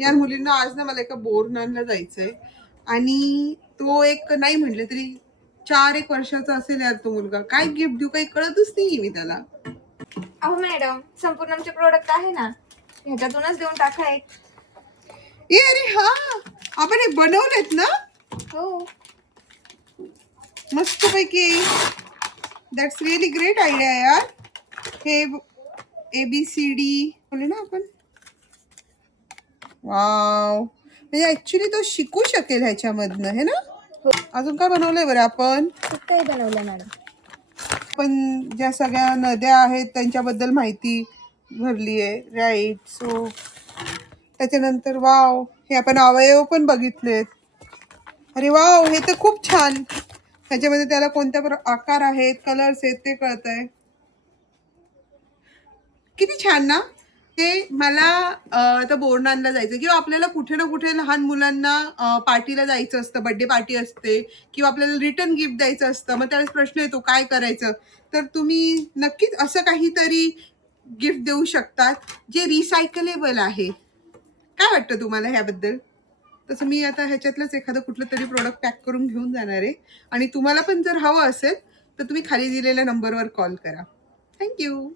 यार मुलींना आज ना मला एका बोरनानला जायचंय आणि तो एक नाही म्हटलं तरी 4-1 वर्षाचा असेल यार तो मुलगा. काय गिफ्ट देऊ काही कळतच नाहीये मी त्याला. अहो मॅडम, संपूर्ण आमचे प्रोडक्ट आहे ना, ह्याच्यातूनच देऊन टाका एक. ए अरे हा, आपण हे बनवलेत ना हो. मस्त पैकी. दॅट्स रिअली ग्रेट आयडिया यार. हे ABCD बोलले ना आपण. वाव, म्हणजे ऍक्च्युली तो शिकू शकेल ह्याच्यामधनं है ना. अजून काय बनवलंय बरं आपण? खूप काही बनवलं मॅडम. पण ज्या सगळ्या नद्या आहेत त्यांच्याबद्दल माहिती भरली आहे, राईट. सो त्याच्यानंतर वाव, हे आपण अवयव पण बघितलेत. अरे वाव, हे तर खूप छान. त्याच्यामध्ये त्याला कोणत्या आकार आहेत, कलर्स आहेत ते कळतंय. किती छान ना. ते मला आता बोरनानला जायचं किंवा आपल्याला कुठे ना कुठे लहान मुलांना पार्टीला जायचं असतं, बर्थडे पार्टी असते किंवा आपल्याला रिटर्न गिफ्ट द्यायचं असतं. मग त्यावेळेस प्रश्न येतो काय करायचं. तर तुम्ही नक्कीच असं काहीतरी गिफ्ट देऊ शकतात जे रिसायकलेबल आहे. काय वाटतं तुम्हाला ह्याबद्दल? तसं मी आता ह्याच्यातलंच एखादं कुठलं तरी प्रोडक्ट पॅक करून घेऊन जाणार आहे आणि तुम्हाला पण जर हवं असेल तर तुम्ही खाली दिलेल्या नंबरवर कॉल करा. थँक्यू.